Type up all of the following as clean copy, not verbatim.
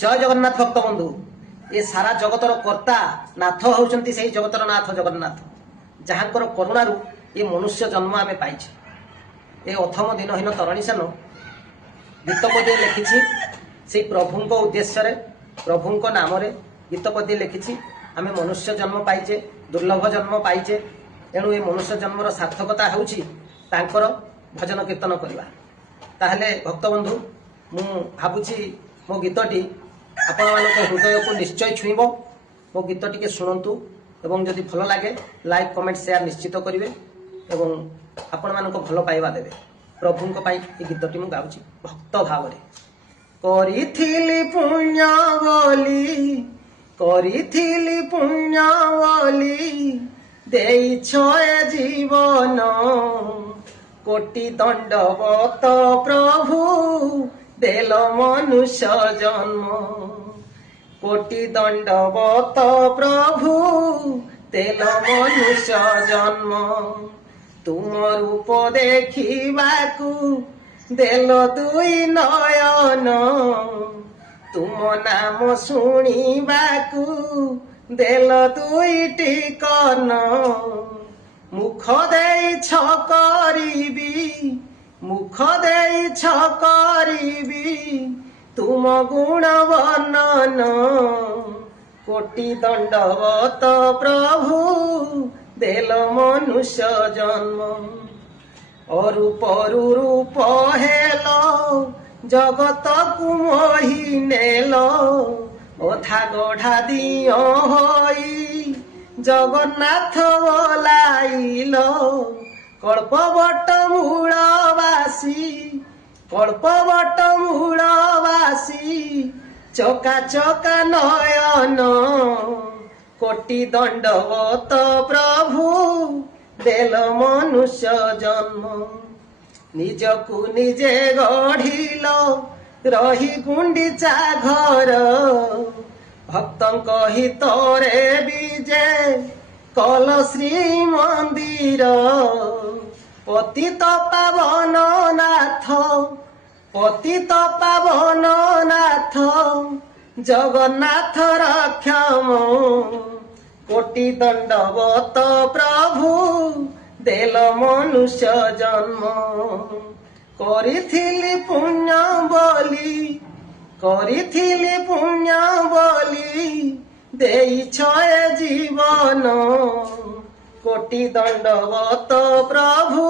जय जगन्नाथ भक्त बंधु। ये सारा जगतर कर्ता नाथ होउचंती सेही जगतर नाथ जगन्नाथ, जहाँकर करुणारू ये मनुष्य जन्म आमे पाइछे। ये अथम दिनहीन तरणी सेन गीतपदी लिखी से प्रभुंक उद्देश्य प्रभुंक नाम गीतपदी लिखी। आम मनुष्य जन्म पाइचे, दुर्लभ जन्म पाइचे, एणु ये मनुष्य जन्मर सार्थकता होउछि तांकर भजन कीर्तन करवा। ताहले भक्तबंधु मु भाबुछि मो गीतटी आपण मानक हृदय को निश्चय छुईब। मो गीत टिके शुणु एवं जदि भल लगे लाइक कमेंट शेयर निश्चित करेंगे एवं आपण मानक भल पाइबा देवे। प्रभुंक पाई ए गीतटी मु गाउछि भक्त भाव करिथिली पुण्य बोली, करिथिली पुण्य बोली देइछ ए जीवन कोटि दंडवत प्रभु देल मनुष्य जन्म। कोटि दंडवत प्रभु देल मनुष्य जन्म। तुम रूप देखिबाकू देल दुई नयन, तुम नाम शुणिबाकू देल दुईटी कन। मुख देइछ करिबी, मुख देइछ करिबी तुम गुण वर्णन। कोटि दंडवत प्रभु देल मनुष्य जन्म। अरूपरु रूप हेलो जगत को मोहि नेलो। ओथा गढ़ा दियो होई जगन्नाथ बोलाइलो। कल्पवट मूलवासी, कल्पवट मूलवासी चका चका नयन। कोटि दंडवत प्रभु देल मनुष्य जन्म। निजकु निजे गढ़िल रही गुंडीचा घर। भक्तंक हितरे बीजे कल श्री मंदिर। पतित पावन नाथ, पतित पावन नाथ जगन्नाथ रक्षम। कोटि दंडवत प्रभु देल मनुष्य जन्म। करिथिली पुण्य बोली, करिथिली पुण्य बोली देइछ ए जीवन। कोटि दंडवत प्रभु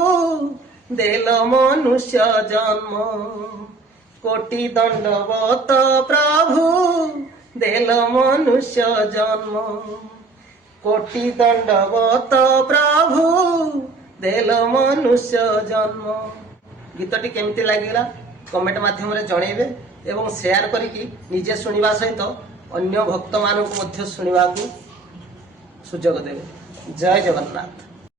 देल मनुष्य जन्म। कोटि दंडवत प्रभु देल मनुष्य जन्म। कोटि दंडवत प्रभु देल मनुष्य जन्म। गीतटी केमती लागिला कमेंट माध्यम रे जणैबे एवं शेयर करिकी निजे सुनिबा सहित अन्य भक्त मानक मध्य सुनिबाकू सुजोग देवे। जय जगन्नाथ।